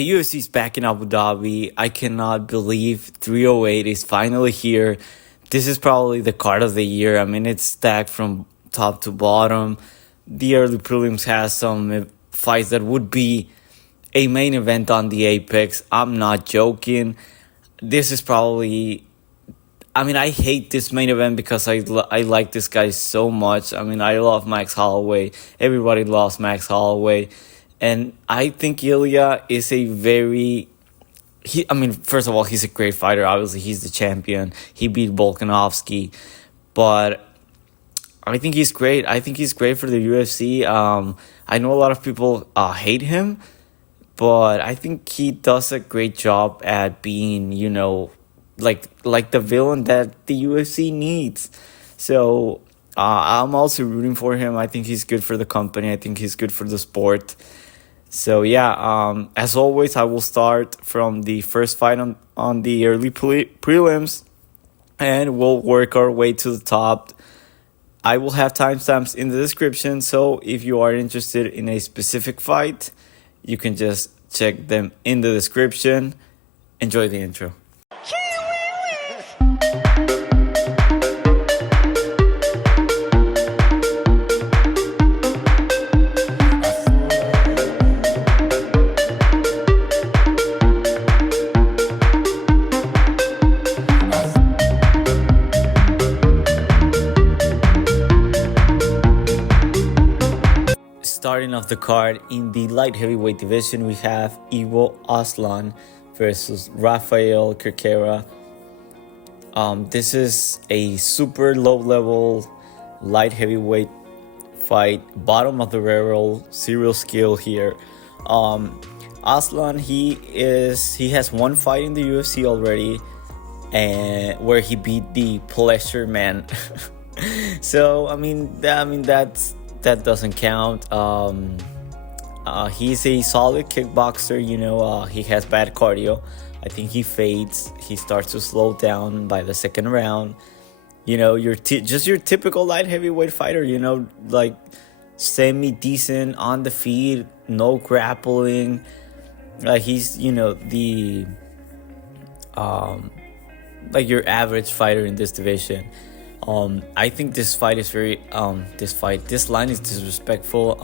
The UFC is back in Abu Dhabi. I cannot believe 308 is finally here. This is probably the card of the year. I mean, it's stacked from top to bottom. The early prelims has some fights that would be a main event on the Apex. I'm not joking. This is probably... I mean, I hate this main event because I like this guy so much. I mean, I love Max Holloway. Everybody loves Max Holloway. And I think Ilia is a very... first of all, he's a great fighter. Obviously, he's the champion. He beat Volkanovski. But I think he's great. I think he's great for the UFC. I know a lot of people hate him. But I think he does a great job at being, like the villain that the UFC needs. So I'm also rooting for him. I think he's good for the company. I think he's good for the sport. So yeah, as always, I will start from the first fight on the early prelims, and we'll work our way to the top. I will have timestamps in the description, so if you are interested in a specific fight, you can just check them in the description. Enjoy the intro. Starting off the card, in the light heavyweight division, we have Aslan versus Rafael Cerqueria. This is a super low level light heavyweight fight, bottom of the barrel, serial skill here. Aslan, he has one fight in the UFC already, and where he beat the Pleasure Man. So that doesn't count. He's a solid kickboxer. He has bad cardio. I think he fades. He starts to slow down by the second round. You're just your typical light heavyweight fighter. Like semi decent on the feet, no grappling. He's the like your average fighter in this division. I think this fight is this line is disrespectful.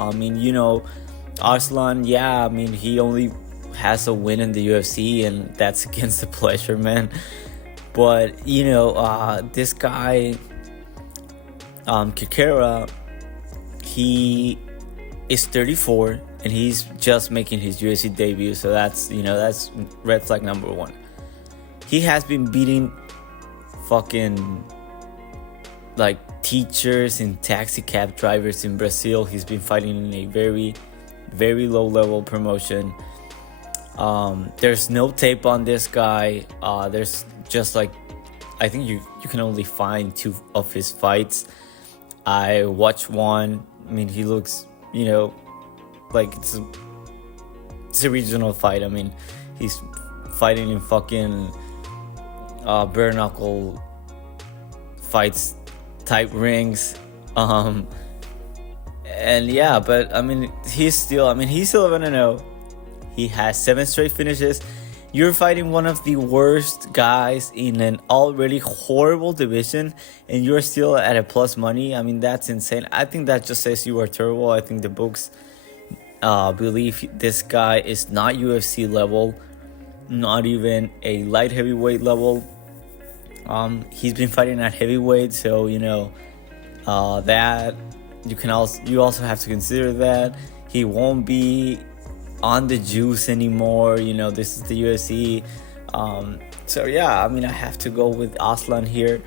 Aslan, he only has a win in the UFC, and that's against the Pleasure Man. But, this guy, Cerqueria, he is 34, and he's just making his UFC debut, so that's red flag number one. He has been beating fucking teachers and taxi cab drivers in Brazil. He's been fighting in a very, very low level promotion. There's no tape on this guy. There's just I think you can only find 2 of his fights. I watched one. He looks, it's a regional fight. He's fighting in fucking bare knuckle fights type rings, but he's still 11-0. He has 7 straight finishes. You're fighting one of the worst guys in an already horrible division, and you're still at a plus money. That's insane. I think that just says you are terrible. I think the books believe this guy is not UFC level, not even a light heavyweight level. He's been fighting at heavyweight, so that you also have to consider that he won't be on the juice anymore. This is the UFC. I have to go with Aslan here.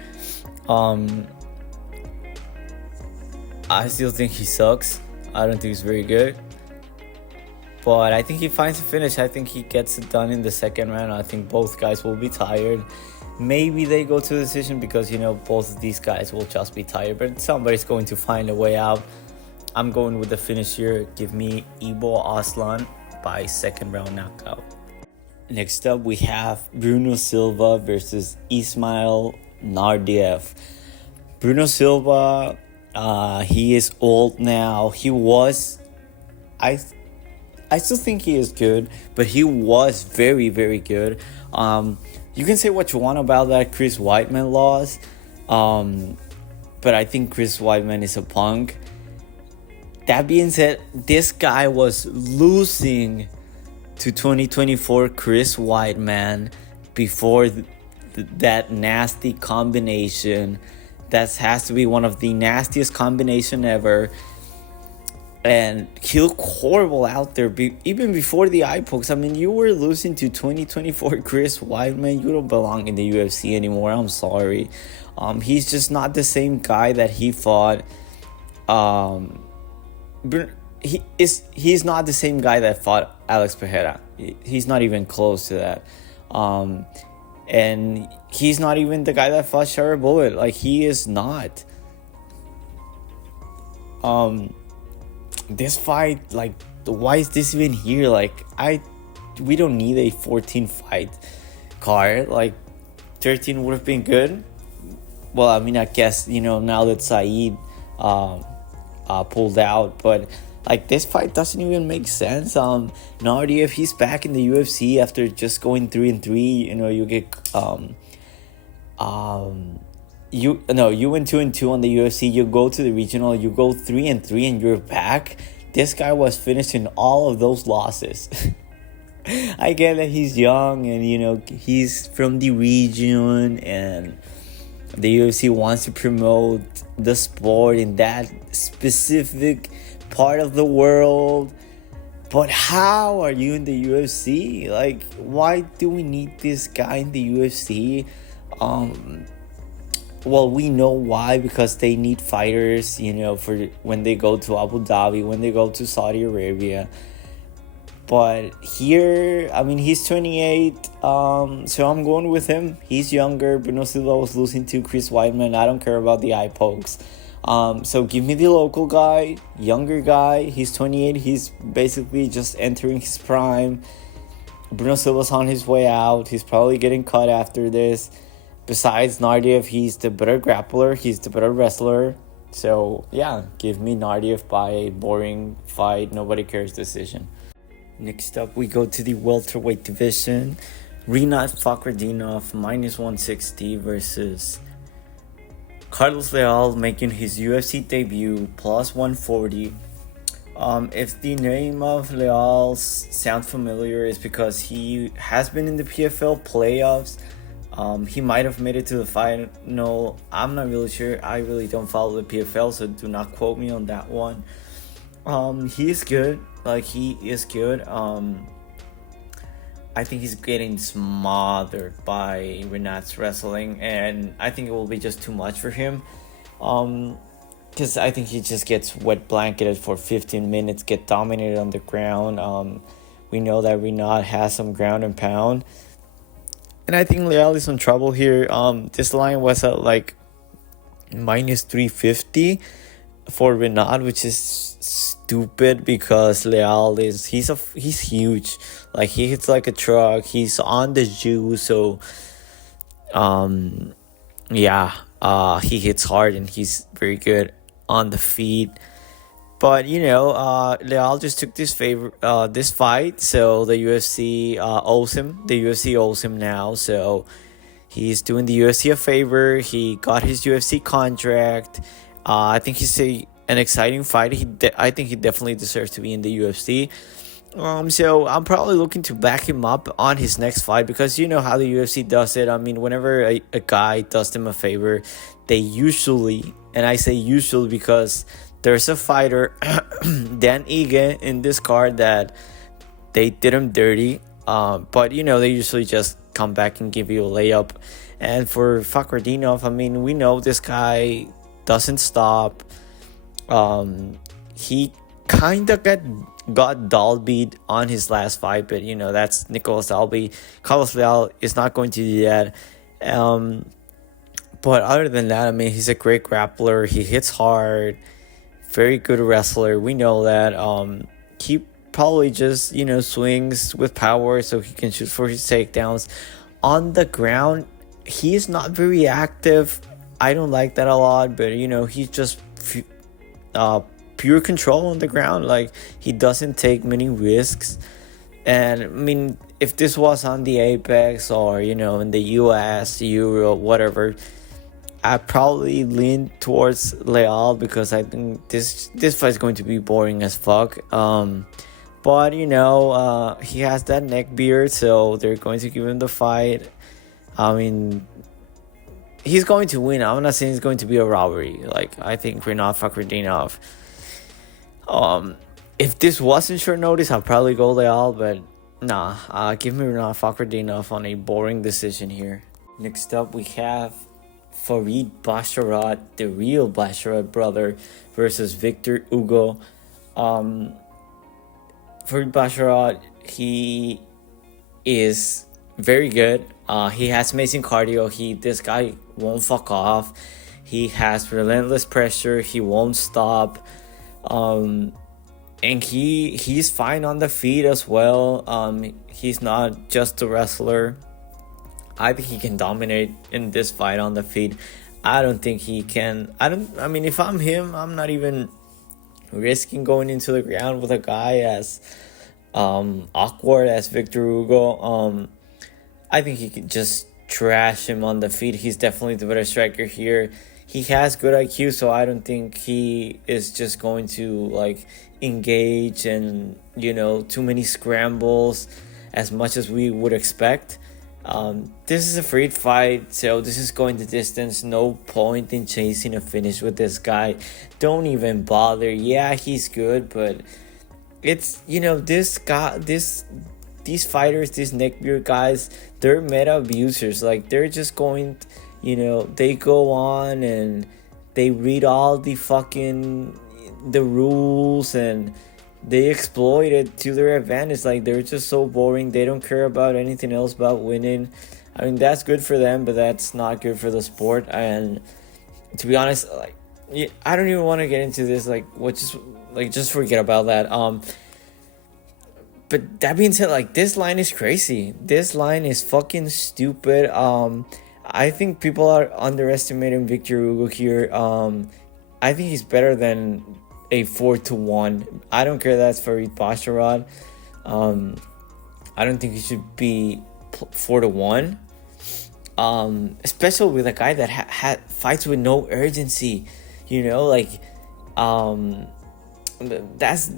I still think he sucks. I don't think he's very good, but I think he finds a finish. I think he gets it done in the second round. I think both guys will be tired. Maybe they go to a decision because, both of these guys will just be tired. But somebody's going to find a way out. I'm going with the finish here. Give me Aslan by second round knockout. Next up, we have Bruno Silva versus Ismail Naurdiev. Bruno Silva, he is old now. He was... I still think he is good, but he was very, very good. You can say what you want about that Chris Weidman loss, but I think Chris Weidman is a punk. That being said, this guy was losing to 2024 Chris Weidman before that nasty combination. That has to be one of the nastiest combination ever. And he looked horrible out there, even before the eye pokes. I mean, you were losing to 2024 Chris Weidman. You don't belong in the UFC anymore. I'm sorry. He's just not the same guy that he fought. He's not the same guy that fought Alex Pereira. He's not even close to that. And he's not even the guy that fought Shara Bullet. Like, he is not. This fight, like, why is this even here? Like, we don't need a 14 fight card. Like, 13 would have been good. Well, I mean, I guess, now that Saeed pulled out, but like, this fight doesn't even make sense. Naurdiev, he's back in the UFC after just going 3-3. You get you went 2-2 on the UFC. You go to the regional, you go 3-3, and you're back. This guy was finishing all of those losses. I get that he's young and he's from the region, and the UFC wants to promote the sport in that specific part of the world. But how are you in the UFC? Like, why do we need this guy in the UFC? Well, we know why, because they need fighters, for when they go to Abu Dhabi, when they go to Saudi Arabia. But here, I mean, he's 28, so I'm going with him. He's younger. Bruno Silva was losing to Chris Weidman. I don't care about the eye pokes. So give me the local guy, younger guy. He's 28. He's basically just entering his prime. Bruno Silva's on his way out. He's probably getting cut after this. Besides Naurdiev, he's the better grappler. He's the better wrestler. So, yeah, give me Naurdiev by a boring fight, nobody cares decision. Next up, we go to the welterweight division. Rinat Fahkratdinov, -160 versus Carlos Leal, making his UFC debut, +140. If the name of Leal sounds familiar, it's because he has been in the PFL playoffs. He might have made it to the final. I'm not really sure. I really don't follow the PFL, so do not quote me on that one. He is good. Like, he is good. I think he's getting smothered by Rinat's wrestling, and I think it will be just too much for him. Because I think he just gets wet blanketed for 15 minutes, get dominated on the ground. We know that Rinat has some ground and pound. And I think Leal is in trouble here. This line was at like -350 for Rinat, which is stupid because Leal he's huge. Like, he hits like a truck. He's on the juice, so he hits hard and he's very good on the feet. But Leal just took this fight, so the UFC owes him. The UFC owes him now, so he's doing the UFC a favor. He got his UFC contract. I think he's an exciting fight. I think he definitely deserves to be in the UFC. So I'm probably looking to back him up on his next fight, because you know how the UFC does it. I mean, whenever a guy does them a favor, they usually, and I say usually because there's a fighter, Dan Ige, in this card that they did him dirty. But they usually just come back and give you a layup. And for Fahkratdinov, I mean, we know this guy doesn't stop. He kind of got Dalby'd on his last fight, but that's Nicolas Dalby. Carlos Leal is not going to do that. But other than that, I mean, he's a great grappler. He hits hard. Very good wrestler. We know that. He probably just, swings with power so he can shoot for his takedowns. On the ground, he's not very active. I don't like that a lot, but, he's just pure control on the ground. Like, he doesn't take many risks. And I mean, if this was on the Apex or, you know, in the US, Europe, whatever, I probably lean towards Leal, because I think this fight is going to be boring as fuck. But you know, he has that neck beard, so they're going to give him the fight. I mean, he's going to win. I'm not saying it's going to be a robbery. Like, I think Fahkratdinov. If this wasn't short notice, I'd probably go Leal, but nah. Give me Fahkratdinov on a boring decision here. Next up, we have Basharat, the real Basharat brother, versus Victor Hugo. Basharat, he is very good. He has amazing cardio. This guy won't fuck off. He has relentless pressure. He won't stop. And he's fine on the feet as well. He's not just a wrestler. I think he can dominate in this fight on the feet. I don't think he can. I mean, if I'm him, I'm not even risking going into the ground with a guy as awkward as Victor Hugo. I think he could just trash him on the feet. He's definitely the better striker here. He has good IQ, so I don't think he is just going to like engage and, you know, too many scrambles as much as we would expect. This is a free fight, so this is going the distance. No point in chasing a finish with this guy. Don't even bother. Yeah, he's good, but it's, you know, these fighters, these neckbeard guys, they're meta abusers. Like, they're just going, you know, they go on and they read all the rules and they exploit it to their advantage. Like, they're just so boring. They don't care about anything else but winning. I mean, that's good for them, but that's not good for the sport. And to be honest, like, I don't even want to get into this. Just forget about that. But that being said, like, this line is crazy. This line is fucking stupid. I think people are underestimating Victor Hugo here. I think he's better than a 4-1. I don't care that's for Basharat. I don't think he should be 4-1. Especially with a guy that fights with no urgency. You know, like, that's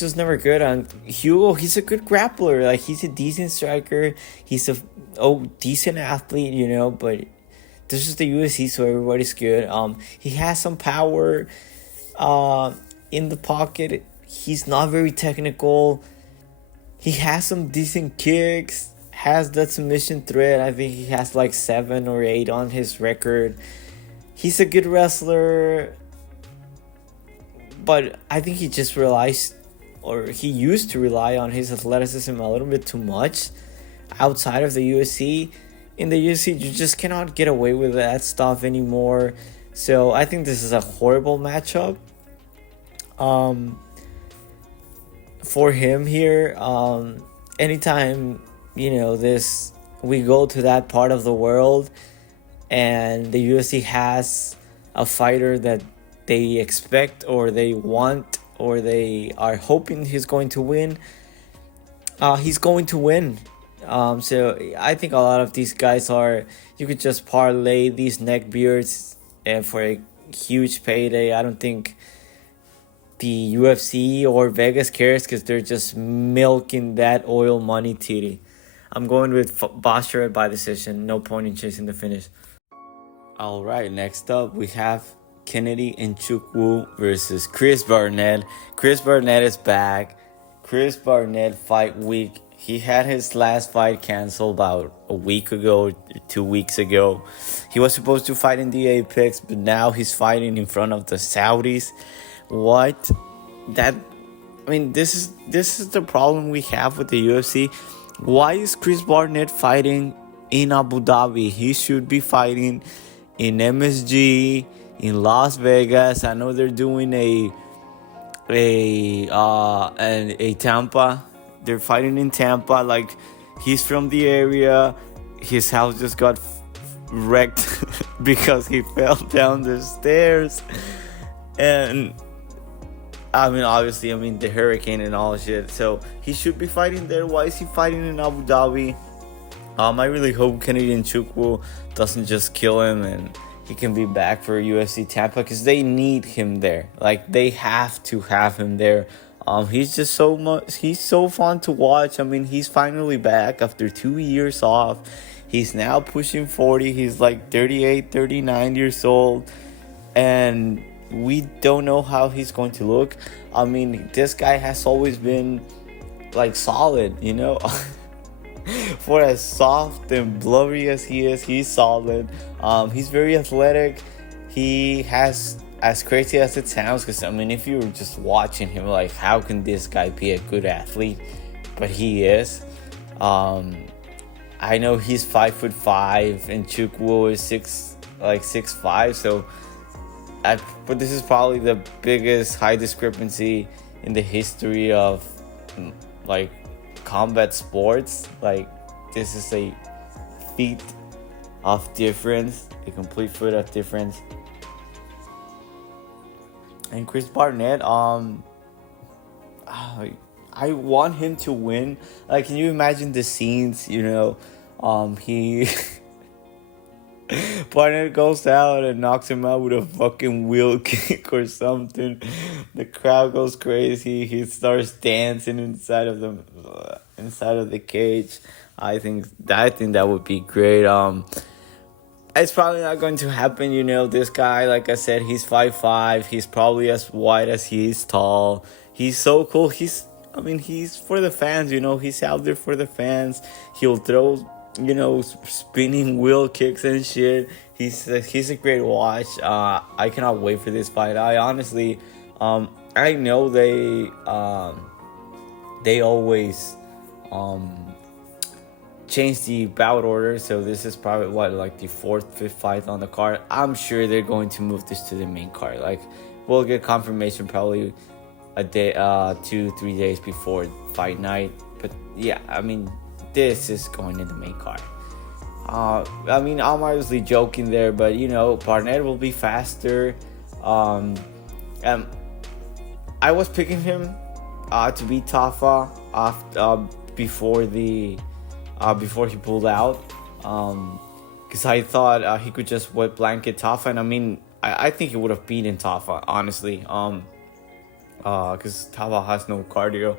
just never good. On Hugo, he's a good grappler. Like, he's a decent striker. He's a decent athlete, you know, but this is the UFC, so everybody's good. He has some power in the pocket. He's not very technical. He has some decent kicks, has that submission threat. I think he has like 7 or 8 on his record. He's a good wrestler, but I think he just he used to rely on his athleticism a little bit too much outside of the UFC. In the UFC, you just cannot get away with that stuff anymore. So I think this is a horrible matchup for him here. Anytime, you know, we go to that part of the world and the UFC has a fighter that they expect or they want or they are hoping he's going to win, he's going to win. So I think a lot of these guys you could just parlay these neckbeards for a huge payday. I don't think the UFC or Vegas cares, because they're just milking that oil money titty. I'm going with Basharat by decision. No point in chasing the finish. All right, next up we have Nzechukwu versus Chris Barnett. Chris Barnett is back. Chris Barnett fight week. He had his last fight canceled about a week ago, 2 weeks ago. He was supposed to fight in the Apex, but now he's fighting in front of the Saudis. What? This is the problem we have with the UFC. Why is Chris Barnett fighting in Abu Dhabi? He should be fighting in MSG, in Las Vegas. I know they're doing a Tampa. They're fighting in Tampa. Like, he's from the area. His house just got wrecked because he fell down the stairs. And I mean, obviously, I mean, the hurricane and all shit. So he should be fighting there. Why is he fighting in Abu Dhabi? I really hope Nzechukwu doesn't just kill him and he can be back for UFC Tampa, because they need him there. Like, they have to have him there. He's just he's so fun to watch. I mean, he's finally back after 2 years off. He's now pushing 40. He's like 38, 39 years old. And we don't know how he's going to look. I mean, this guy has always been like solid, you know. For as soft and blurry as he is, he's solid. He's very athletic. He has, as crazy as it sounds, because I mean, if you were just watching him, like, how can this guy be a good athlete? But he is. I know he's 5'5", and Nzechukwu is 6'5", so but this is probably the biggest height discrepancy in the history of like combat sports. Like, this is a feat of difference, a complete foot of difference. And Chris Barnett, I want him to win. Like, can you imagine the scenes? You know, he Barnett goes out and knocks him out with a fucking wheel kick or something. The crowd goes crazy. He starts dancing inside of the cage. I think that would be great. It's probably not going to happen. You know, this guy, like I said, he's 5'5". He's probably as wide as he is tall. He's so cool. He's for the fans. You know, he's out there for the fans. He'll throw, you know, spinning wheel kicks and shit. He's a great watch. I cannot wait for this fight. I honestly, I know they always change the bout order, so this is probably like the 4th, 5th fight on the card. I'm sure they're going to move this to the main card. Like, we'll get confirmation probably a day, 2-3 days before fight night. But yeah, I mean, this is going in the main card. I mean, I'm obviously joking there, but you know, Barnett will be faster. I was picking him to beat Tafa before he pulled out, because I thought he could just wet blanket Tafa, and I mean, I think he would have beaten Tafa, honestly, because Tafa has no cardio.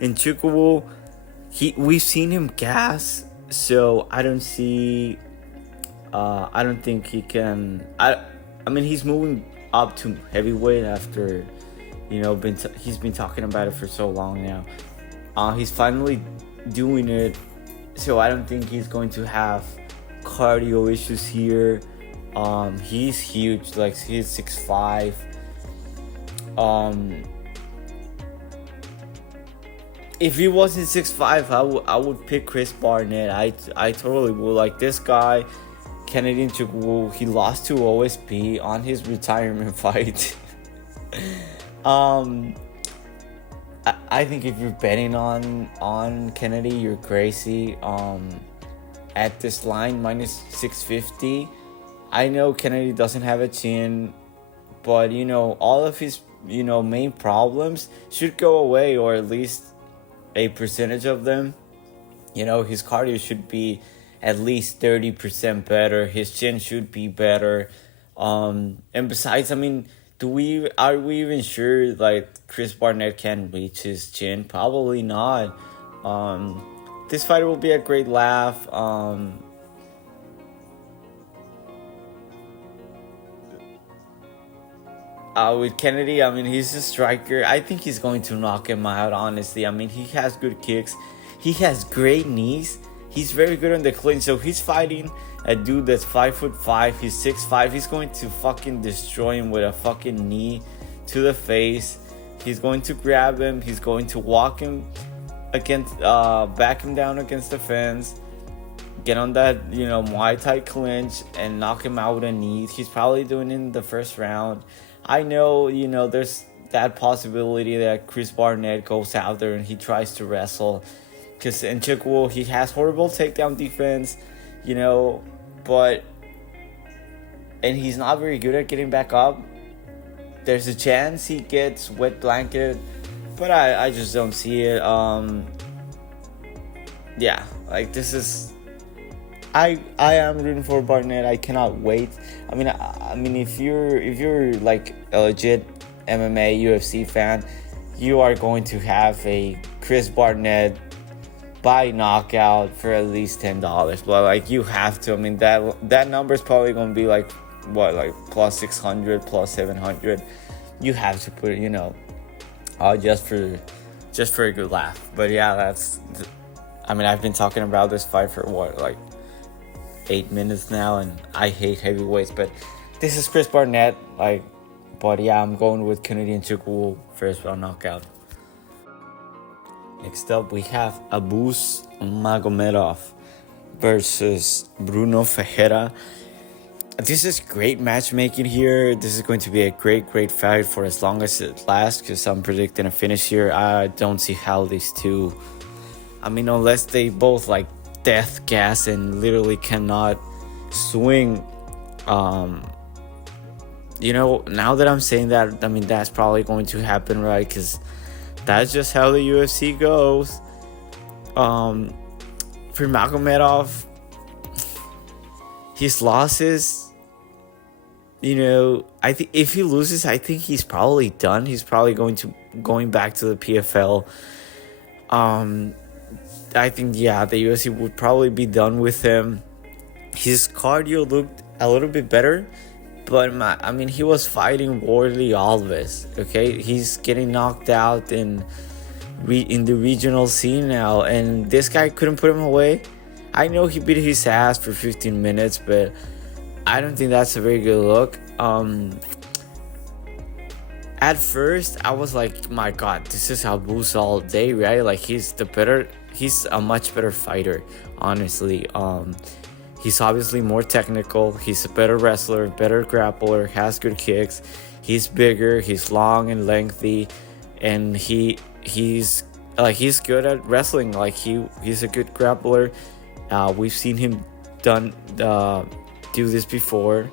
And Nzechukwu, we've seen him gas, so I don't think he can. I mean, he's moving up to heavyweight after, you know, he's been talking about it for so long now. He's finally doing it, so I don't think he's going to have cardio issues here. He's huge, like he's 6'5". If he wasn't 6'5", I would pick Chris Barnett. I totally would. Like, this guy, Nzechukwu, he lost to OSP on his retirement fight. I think if you're betting on Kennedy, you're crazy. At this line, minus 650, I know Kennedy doesn't have a chin, but you know, all of his, you know, main problems should go away, or at least a percentage of them. You know, his cardio should be at least 30% better. His chin should be better. And besides, I mean, are we even sure like Chris Barnett can reach his chin? Probably not. This fight will be a great laugh. With Kennedy, I mean, he's a striker. I think he's going to knock him out, honestly. I mean, he has good kicks. He has great knees. He's very good on the clinch. So he's fighting a dude that's 5'5". He's 6'5". He's going to fucking destroy him with a fucking knee to the face. He's going to grab him. He's going to walk him against, back him down against the fence. Get on that, you know, Muay Thai clinch and knock him out with a knee. He's probably doing it in the first round. I know, you know, there's that possibility that Chris Barnett goes out there and he tries to wrestle. Because Nzechukwu, he has horrible takedown defense, you know, and he's not very good at getting back up. there's a chance he gets wet blanketed, but I just don't see it. Yeah, like this is. I am rooting for Barnett. I cannot wait. I mean, if you're like a legit MMA UFC fan, you are going to have a Chris Barnett by knockout for at least $10. But like you have to. I mean that number is probably going to be like what, like plus 600, plus 700. You have to put it, just for a good laugh. But yeah, I've been talking about this fight for what, like 8 minutes now, and I hate heavyweights, but this is Chris Barnett. But yeah, I'm going with Canadian Nzechukwu first round knockout. Next up, we have Abu Magomedov versus Bruno Ferreira. This is great matchmaking here. This is going to be a great fight for as long as it lasts, because I'm predicting a finish here. I don't see how these two, unless they both like death gas and literally cannot swing. Now that I'm saying that, that's probably going to happen, right? Because that's just how the UFC goes. For Magomedov, his losses, I think if he loses, I think he's probably done. He's probably going back to the PFL. I think, the UFC would probably be done with him. His cardio looked a little bit better, but he was fighting Wardley Alves. Okay, he's getting knocked out in the regional scene now, and this guy couldn't put him away. I know he beat his ass for 15 minutes, but I don't think that's a very good look. At first, I was like, my God, this is Abu's all day, right? Like, he's a much better fighter, honestly. He's obviously more technical. He's a better wrestler, better grappler, has good kicks. He's bigger, he's long and lengthy, and he's good at wrestling. Like, he's a good grappler. We've seen him do this before.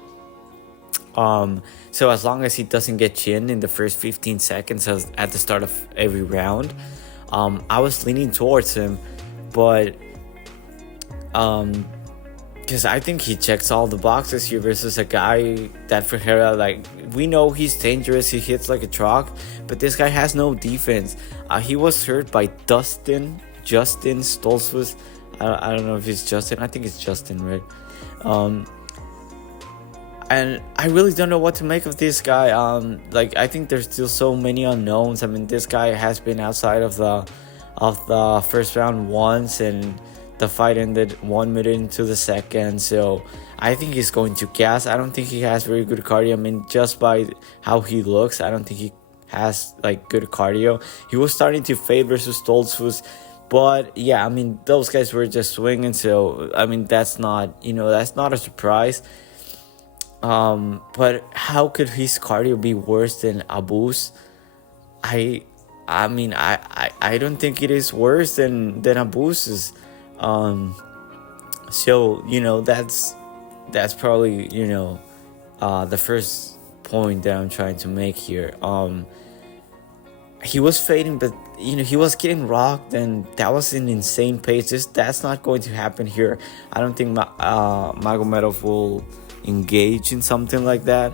So as long as he doesn't get chinned in the first 15 seconds at the start of every round, I was leaning towards him, but because I think he checks all the boxes here versus a guy that Ferreira, like, we know he's dangerous, he hits like a truck, but this guy has no defense. He was hurt by Justin Stoltzfus. I don't know if it's Justin. I think it's Justin, right? And I really don't know what to make of this guy. I think there's still so many unknowns. This guy has been outside of the first round once, and the fight ended 1 minute into the second. So I think he's going to gas. I don't think he has very good cardio. Just by how he looks, I don't think he has good cardio. He was starting to fade versus Stoltzfus, but yeah, those guys were just swinging. So that's not a surprise. But how could his cardio be worse than Abu's? I don't think it is worse than Abu's. So that's probably the first point that I'm trying to make here. He was fading, but he was getting rocked, and that was an insane pace. That's not going to happen here. I don't think Magomedov will engage in something like that.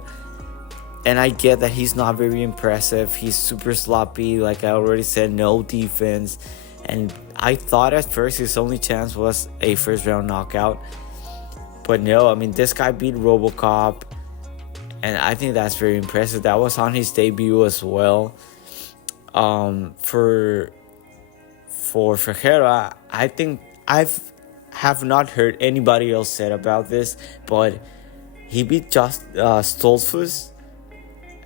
And I get that he's not very impressive. He's super sloppy, like I already said, no defense. And I thought at first his only chance was a first round knockout, but no, this guy beat RoboCop, and I think that's very impressive. That was on his debut as well. For Ferreira, I think have not heard anybody else said about this, but he beat Stoltzfus.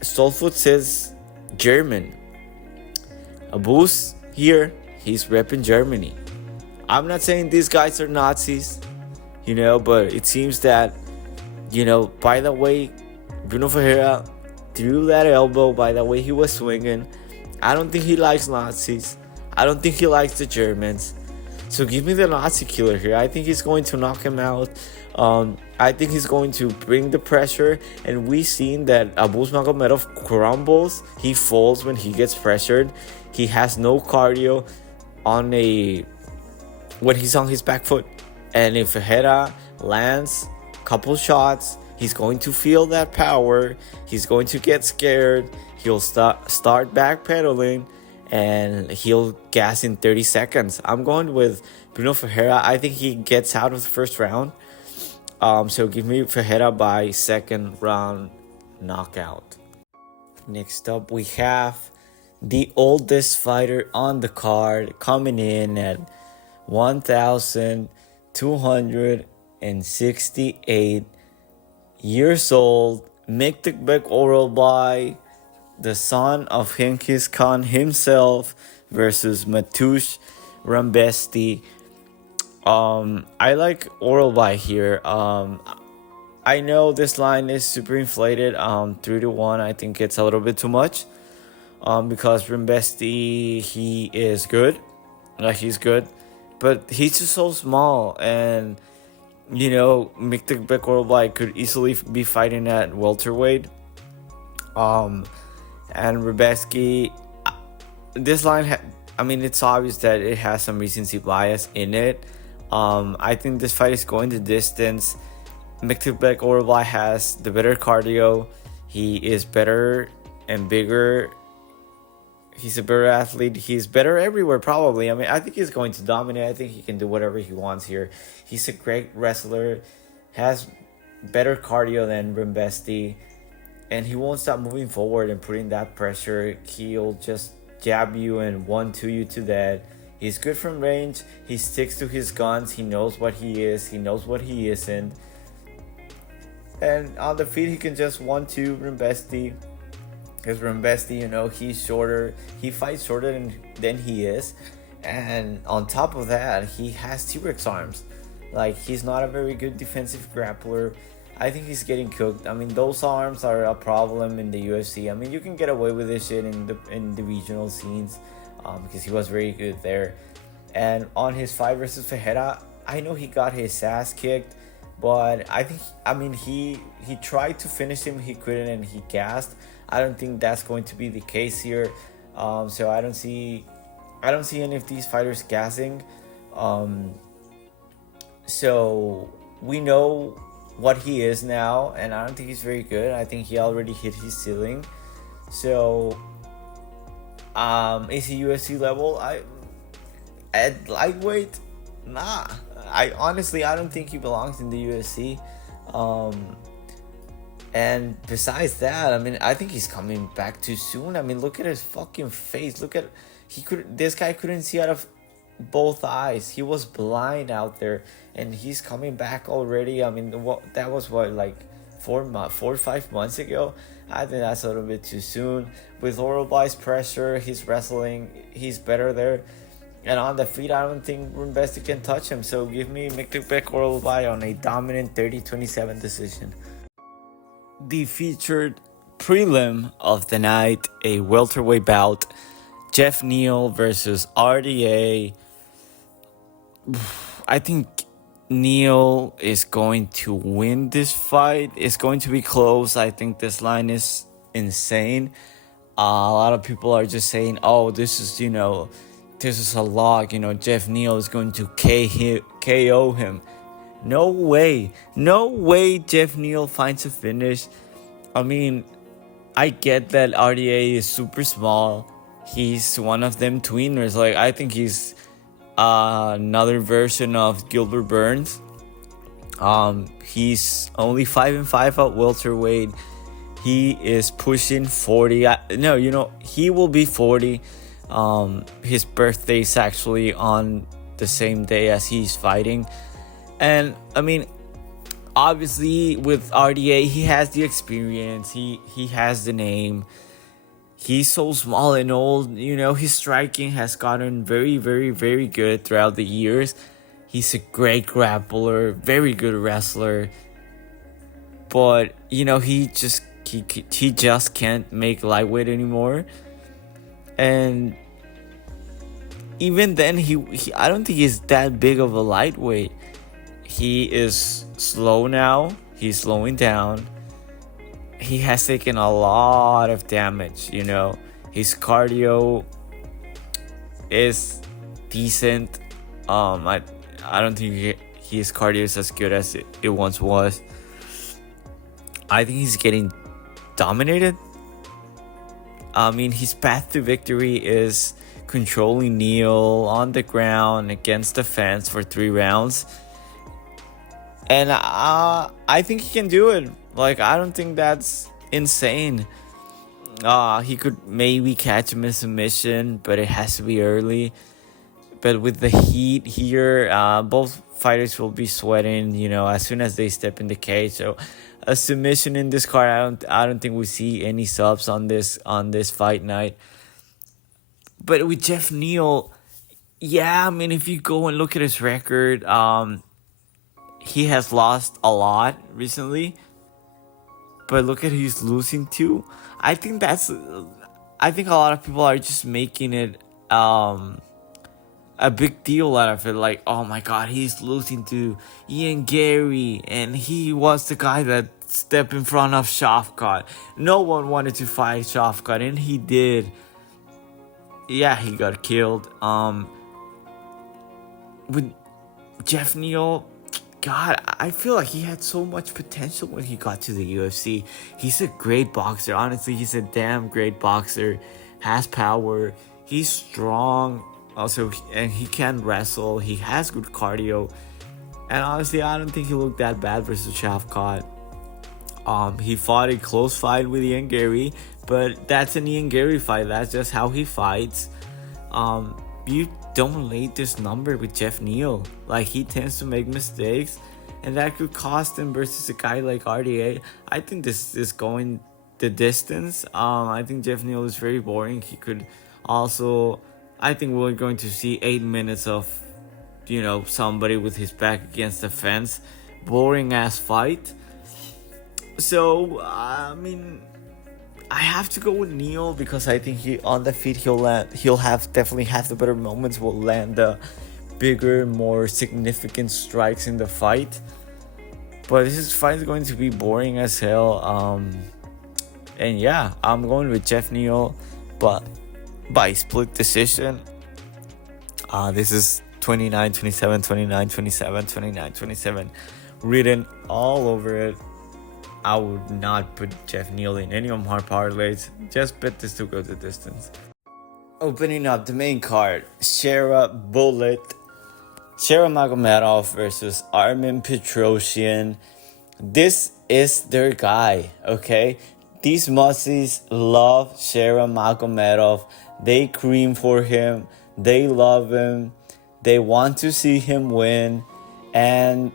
Stoltzfus is German. Abu's here, he's repping Germany. I'm not saying these guys are Nazis, but it seems that, by the way Bruno Ferreira threw that elbow, by the way he was swinging, I don't think he likes Nazis. I don't think he likes the Germans. So give me the Nazi killer here. I think he's going to knock him out. I think he's going to bring the pressure, and we've seen that Abu Magomedov crumbles. He falls when he gets pressured. He has no cardio when he's on his back foot. And if Ferreira lands a couple shots, he's going to feel that power. He's going to get scared. He'll start backpedaling, and he'll gas in 30 seconds. I'm going with Bruno Ferreira. I think he gets out of the first round. So give me Ferreira by second round knockout. Next up, we have the oldest fighter on the card, coming in at 1,268 years old. Miktekbek Orolbai, the son of Genghis Khan himself, versus Mateusz Rebecki. I like Orolbai here. I know this line is super inflated. 3-1. I think it's a little bit too much. Because Rebecki, he is good. He's good. But he's just so small. And, Miktekbek Orolbai could easily be fighting at welterweight. And Rebecki, this line, it's obvious that it has some recency bias in it. I think this fight is going the distance. Miktekbek Orolbai has the better cardio. He is better and bigger. He's a better athlete. He's better everywhere, probably. I think he's going to dominate. I think he can do whatever he wants here. He's a great wrestler. Has better cardio than Rebecki. And he won't stop moving forward and putting that pressure. He'll just jab you and 1-2 you to that. He's good from range. He sticks to his guns. He knows what he is. He knows what he isn't. And on the feet, he can just 1-2 Rebecki. Because Rebecki, he's shorter. He fights shorter than he is. And on top of that, he has T-Rex arms. He's not a very good defensive grappler. I think he's getting cooked. Those arms are a problem in the UFC. You can get away with this shit in the regional scenes. Because he was very good there. And on his fight versus Ferreira, I know he got his ass kicked, but I think, he tried to finish him, he couldn't, and he gassed. I don't think that's going to be the case here. So I don't see any of these fighters gassing. So we know what he is now, and I don't think he's very good. I think he already hit his ceiling. So is he UFC level? At lightweight, nah. I don't think he belongs in the UFC. And besides that, I think he's coming back too soon. Look at his fucking face. This guy couldn't see out of both eyes. He was blind out there, and he's coming back already. That was 4 or 5 months ago. I think that's a little bit too soon. With Orolbai's pressure, his wrestling, he's better there. And on the feet, I don't think Rebecki can touch him. So give me Miktekbek Orolbai on a dominant 30-27 decision. The featured prelim of the night, a welterweight bout. Jeff Neal versus RDA. I think Neal is going to win this fight. It's going to be close. I think this line is insane. A lot of people are just saying, oh, this is a lock. Jeff Neal is going to KO him. No way Jeff Neal finds a finish. I get that RDA is super small. He's one of them tweeners. I think he's another version of Gilbert Burns. He's only 5-5 at welterweight. He is pushing 40. He will be 40. His birthday is actually on the same day as he's fighting. And obviously with RDA, he has the experience. He has the name. He's so small and old. His striking has gotten very, very, very good throughout the years. He's a great grappler, very good wrestler. But, he just can't make lightweight anymore. And even then, he I don't think he's that big of a lightweight. He is slow now. He's slowing down. He has taken a lot of damage, you know. His cardio is decent. I don't think his cardio is as good as it once was. I think he's getting dominated. I mean, his path to victory is controlling Neal on the ground against the fence for 3 rounds. And I think he can do it. Like, I don't think that's insane. He could maybe catch him in submission, but it has to be early. But with the heat here, both fighters will be sweating, you know, as soon as they step in the cage. So a submission in this card, I don't think we see any subs on this fight night. But with Jeff Neal, yeah, I mean, if you go and look at his record, he has lost a lot recently. But look at who he's losing to. I think a lot of people are just making it a big deal out of it. Like, oh my God, he's losing to Ian Gary, and he was the guy that stepped in front of Shafkat. No one wanted to fight Shafkat, and he did. Yeah, he got killed. With Jeff Neal, God, I feel like he had so much potential when he got to the UFC. He's a great boxer. Honestly, he's a damn great boxer. Has power. He's strong. Also, and he can wrestle. He has good cardio. And honestly, I don't think he looked that bad versus Shafkat. He fought a close fight with Ian Gary, but that's an Ian Gary fight. That's just how he fights. You don't lay this number with Jeff Neal. Like, he tends to make mistakes, and that could cost him versus a guy like RDA. I think this is going the distance. I think Jeff Neal is very boring. He could also, I think we're going to see 8 minutes of, you know, somebody with his back against the fence. Boring ass fight. So, I mean, I have to go with Neal because I think he on the feet he'll definitely have the better moments. Will land the bigger, more significant strikes in the fight. But this fight is going to be boring as hell. And yeah, I'm going with Jeff Neal, but by split decision. This is 29-27, 29-27, 29-27, written all over it. I would not put Jeff Neal in any of my parlays. Just bet this to go the distance. Opening up the main card, Shara Bullet, Shara Magomedov versus Armen Petrosyan. This is their guy, okay? These mussies love Shara Magomedov. They cream for him. They love him. They want to see him win. And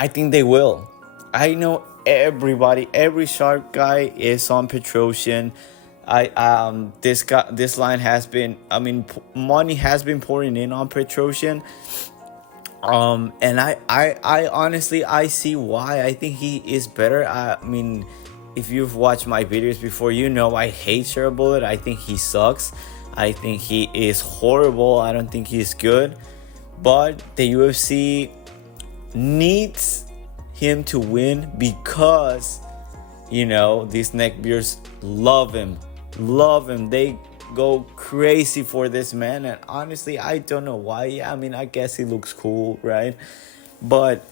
I think they will. I know everybody, every sharp guy is on Petrosyan. This line has been, money has been pouring in on Petrosyan. And I honestly, I see why. I think he is better. I mean, if you've watched my videos before, you know I hate Shara Bullet. I think he sucks. I think he is horrible. I don't think he's good. But the UFC needs him to win because, you know, these neckbeards love him. They go crazy for this man, and honestly, I don't know why. I mean, I guess he looks cool, right? But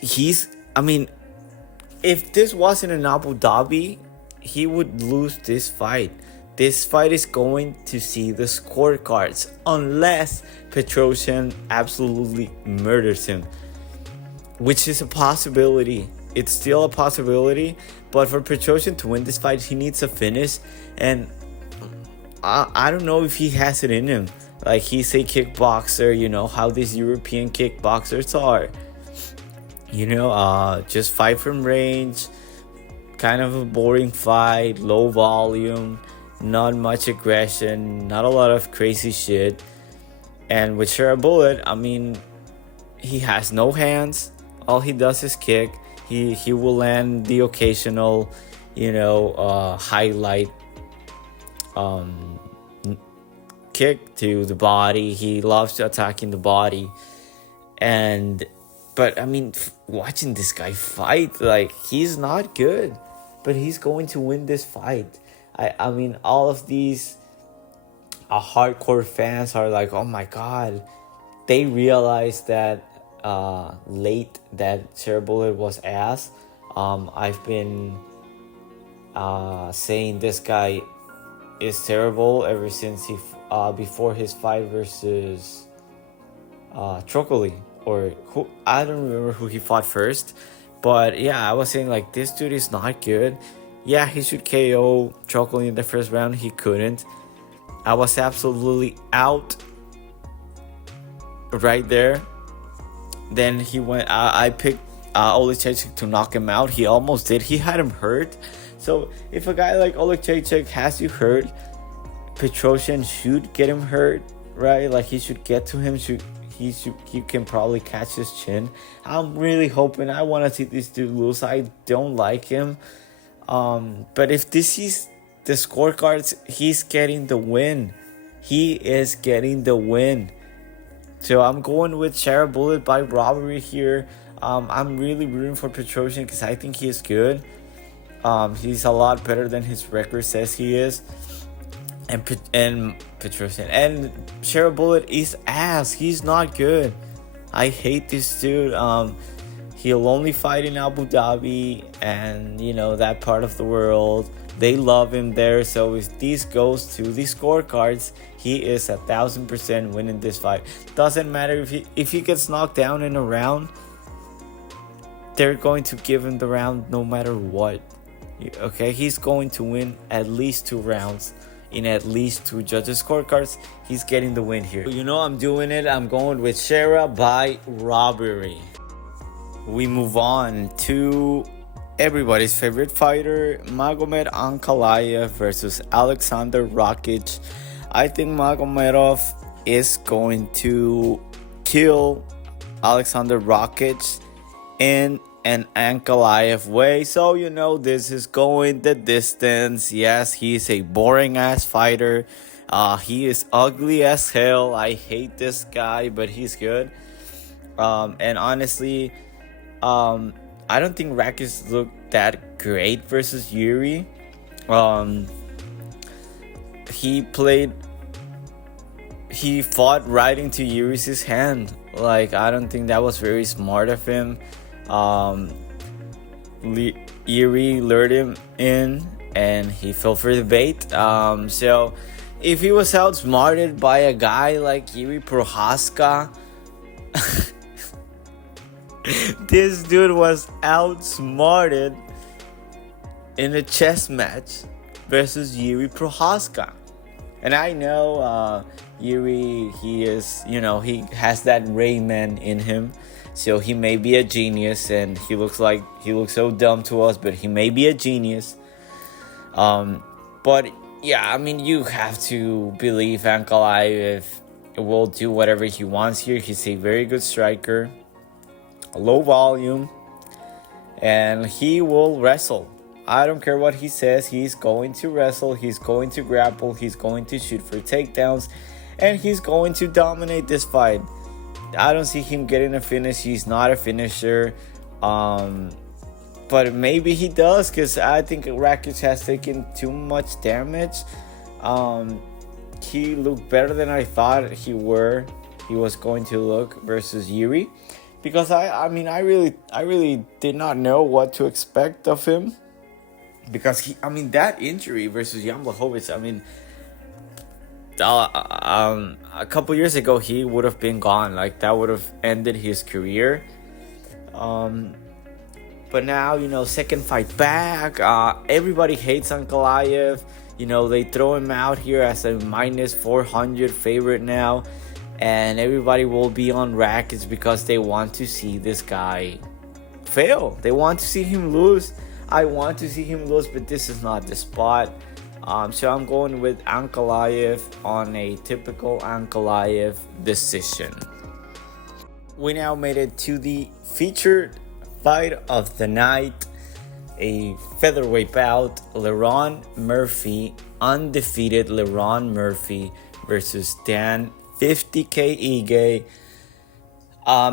if this wasn't in Abu Dhabi, he would lose this fight. This fight is going to see the scorecards unless Petrosyan absolutely murders him, which is a possibility. It's still a possibility, but for Petrosyan to win this fight, he needs a finish, and I don't know if he has it in him. Like, he's a kickboxer, you know how these European kickboxers are. You know, just fight from range, kind of a boring fight, low volume, not much aggression, not a lot of crazy shit. And with Shara Bullet, I mean, he has no hands. All he does is kick. He will land the occasional, you know, highlight kick to the body. He loves attacking the body. But I mean, watching this guy fight, like, he's not good, but he's going to win this fight. I mean, all of these hardcore fans are like, oh my god. They realized that late that Shara Bullet was ass. I've been saying this guy is terrible ever since he before his fight versus Trocoli, or who, I don't remember who he fought first, but yeah, I was saying like, this dude is not good. Yeah, he should KO Trocoli in the first round. He couldn't. I was absolutely out right there. Then he went. I picked Oleg to knock him out. He almost did. He had him hurt. So if a guy like Oleg has you hurt, Petrosyan should get him hurt, right? Like, he should get to him. He can probably catch his chin. I'm really hoping. I want to see this dude lose. I don't like him. But if this is the scorecards, he's getting the win. He is getting the win. So I'm going with Shara Bullet by robbery here. I'm really rooting for Petrosyan because I think he is good. He's a lot better than his record says he is. And Petrosyan and Shara Bullet is ass. He's not good. I hate this dude. He'll only fight in Abu Dhabi and, you know, that part of the world. They love him there. So if this goes to the scorecards, he is 1,000% winning this fight. Doesn't matter if he gets knocked down in a round. They're going to give him the round no matter what. Okay, he's going to win at least 2 rounds in at least 2 judges' scorecards. He's getting the win here. You know I'm doing it. I'm going with Shara by robbery. We move on to everybody's favorite fighter, Magomed Ankalaev versus Alexander Rakic. I think Magomedov is going to kill Alexander Rakic in an Ankalaev way. So, you know, this is going the distance. Yes, he's a boring ass fighter. He is ugly as hell. I hate this guy, but he's good. And honestly, I don't think Rakic looked that great versus Yuri. He fought right into Yuri's hand. Like, I don't think that was very smart of him. Yuri lured him in and he fell for the bait. So if he was outsmarted by a guy like Yuri Prohaska, this dude was outsmarted in a chess match versus Yuri Prohaska. And I know Yuri, he is, you know, he has that Rayman in him. So he may be a genius, and he looks so dumb to us, but he may be a genius. But yeah, I mean, you have to believe Ankalaev will do whatever he wants here. He's a very good striker, low volume, and he will wrestle. I don't care what he says. He's going to wrestle. He's going to grapple. He's going to shoot for takedowns, and he's going to dominate this fight. I don't see him getting a finish. He's not a finisher. But maybe he does, because I think Rakic has taken too much damage. He looked better than I thought he was going to look versus Yuri. Because I really did not know what to expect of him. Because that injury versus Jan Blachowicz, a couple years ago he would have been gone. Like, that would have ended his career. But now, you know, second fight back, everybody hates Ankalaev. You know, they throw him out here as a minus 400 favorite now, and everybody will be on Rakic because they want to see this guy fail. They want to see him lose. I want to see him lose, but this is not the spot. So I'm going with Ankalaev on a typical Ankalaev decision. We now made it to the featured fight of the night, a featherweight bout. Lerone Murphy undefeated Leron Murphy versus Dan 50K Ige.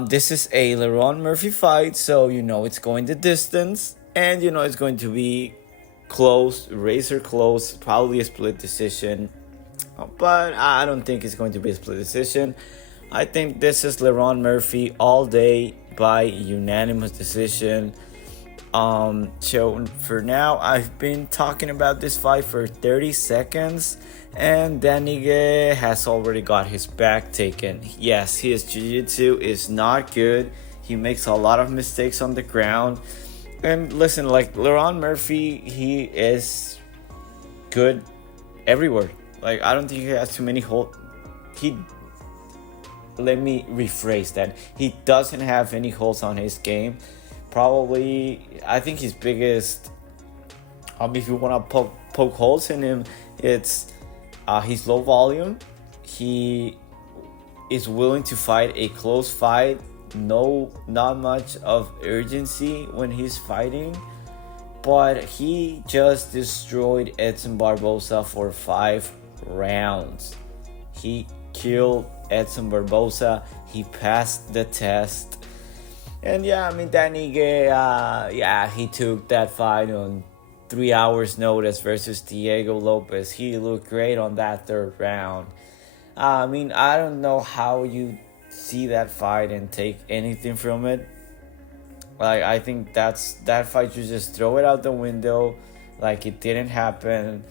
This is a Leron Murphy fight, so it's going the distance, and it's going to be close, razor close, probably a split decision. But I don't think it's going to be a split decision. I think this is Leron Murphy all day by unanimous decision. So for now, I've been talking about this fight for 30 seconds, and Dan Ige has already got his back taken. Yes, his jiu-jitsu is not good. He makes a lot of mistakes on the ground. And listen, like Leron Murphy, he is good everywhere. Like, I don't think he has too many holes. Let me rephrase that. He doesn't have any holes on his game. Probably, I think his biggest, if you want to poke holes in him, it's his low volume. He is willing to fight a close fight. Not much of urgency when he's fighting. But he just destroyed Edson Barboza for 5 rounds. He killed Edson Barboza. He passed the test. And Dan Ige, he took that fight on 3 hours notice versus Diego Lopez. He looked great on that 3rd round. I don't know how you see that fight and take anything from it. Like, I think that fight, you just throw it out the window. Like, it didn't happen.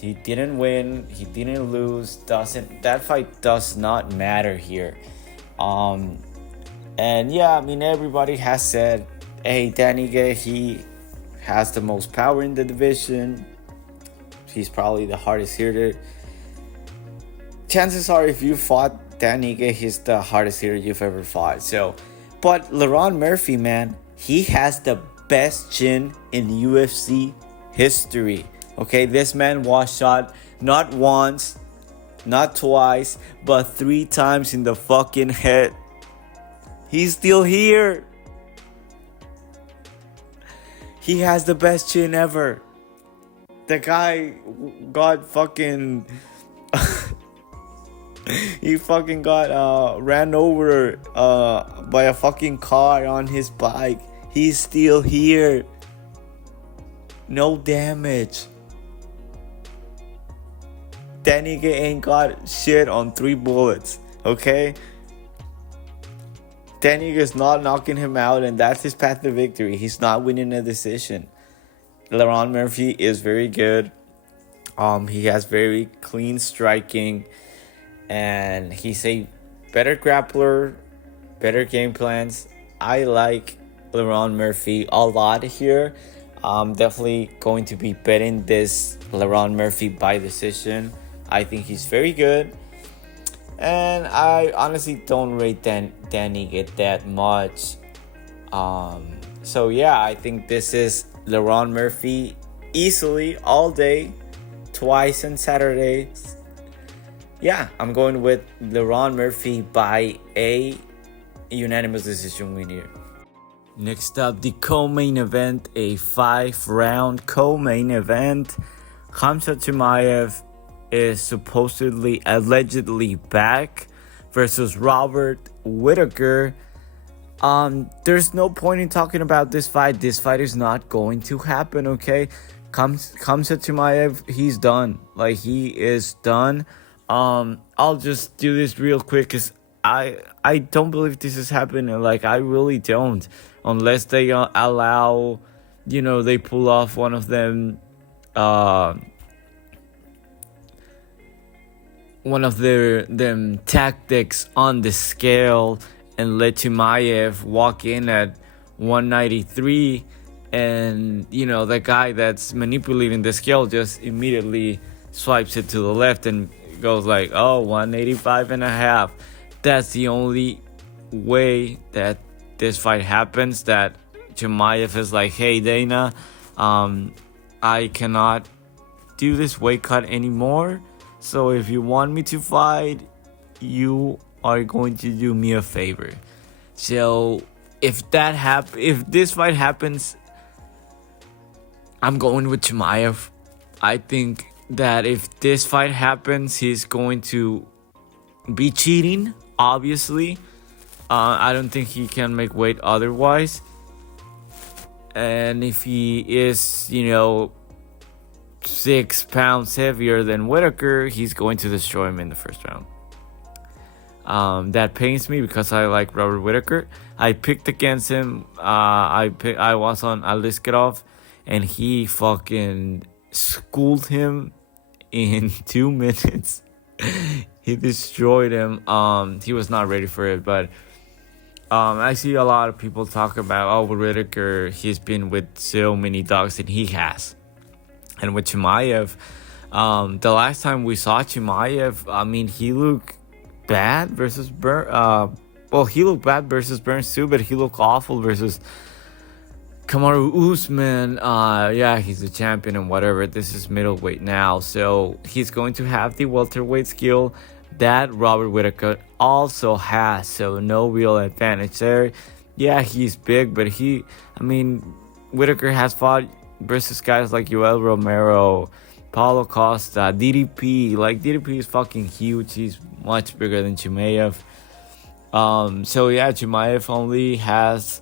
He didn't win. He didn't lose. That fight does not matter here. And everybody has said, hey, Dan Ige, he has the most power in the division. He's probably the hardest hitter. Chances are, if you fought Dan Ige, he's the hardest hitter you've ever fought. But Leron Murphy, man, he has the best chin in UFC history. Okay, this man was shot not once, not twice, but 3 times in the fucking head. He's still here. He has the best chin ever. The guy got fucking... he fucking got ran over by a fucking car on his bike. He's still here. No damage. Dan Ige ain't got shit on 3 bullets. Okay? Dan Ige is not knocking him out, and that's his path to victory. He's not winning a decision. Leron Murphy is very good. He has very clean striking, and he's a better grappler, better game plans. I like Leron Murphy a lot here. I'm definitely going to be betting this Leron Murphy by decision. I think he's very good. And I honestly don't rate Dan Ige that much. I think this is Leron Murphy easily all day, twice on Saturdays. Yeah, I'm going with Leron Murphy by a unanimous decision win here. Next up, the co-main event, a 5-round co-main event. Khamzat Chimaev is supposedly, allegedly back versus Robbert Whittaker. There's no point in talking about this fight. This fight is not going to happen, okay? Khamzat Chimaev, he's done. Like, he is done. I'll just do this real quick because I don't believe this is happening. Like, I really don't. Unless they allow, they pull off one of them, one of them tactics on the scale and let Chimaev walk in at 193, and the guy that's manipulating the scale just immediately swipes it to the left and goes like, 185 and a half. That's the only way that this fight happens, that Chimaev is like, hey Dana, I cannot do this weight cut anymore. So if you want me to fight, you are going to do me a favor. So if this fight happens, I'm going with Chimaev. I think that if this fight happens, he's going to be cheating, obviously. I don't think he can make weight otherwise. And if he is, 6 pounds heavier than Whittaker, he's going to destroy him in the first round. That pains me because I like Robbert Whittaker. I picked against him. I was on Ankalaev, and he fucking schooled him in 2 minutes. He destroyed him. He was not ready for it, but I see a lot of people talk about, Whittaker, he's been with so many dogs, and he has. And with Chimaev, the last time we saw Chimaev, he looked bad versus Burns. He looked bad versus Burns too, but he looked awful versus Kamaru Usman. He's the champion and whatever. This is middleweight now, so he's going to have the welterweight skill that Robbert Whittaker also has, so no real advantage there. Yeah, he's big, but Whittaker has fought versus guys like Yoel Romero, Paulo Costa, DDP. DDP is fucking huge. He's much bigger than Chimaev. Chimaev only has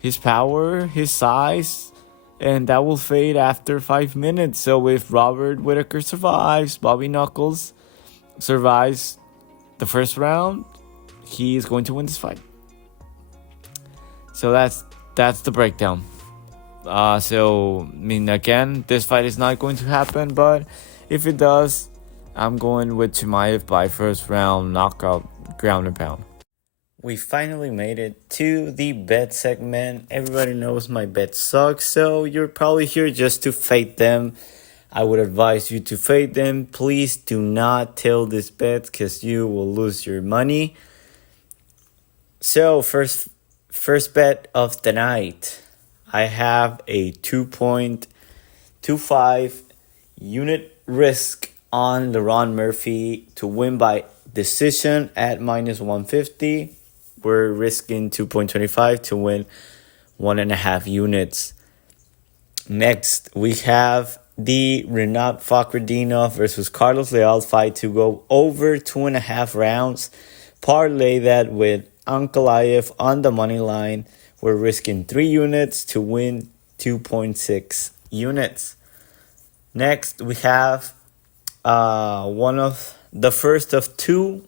his power, his size, and that will fade after 5 minutes. So if Robbert Whittaker survives, Bobby Knuckles survives the first round, he is going to win this fight. So that's the breakdown. Again, this fight is not going to happen, but if it does, I'm going with Chimaev by first round knockout, ground and pound. We finally made it to the bet segment. Everybody knows my bets suck, so you're probably here just to fade them. I would advise you to fade them. Please do not tell this bet because you will lose your money. So first bet of the night. I have a 2.25 unit risk on LaRon Murphy to win by decision at minus 150. We're risking 2.25 to win 1.5 units. Next, we have the Renat Fahkratdinov versus Carlos Leal fight to go over 2.5 rounds. Parlay that with Ankalaev on the money line. We're risking 3 units to win 2.6 units. Next, we have one of the first of 2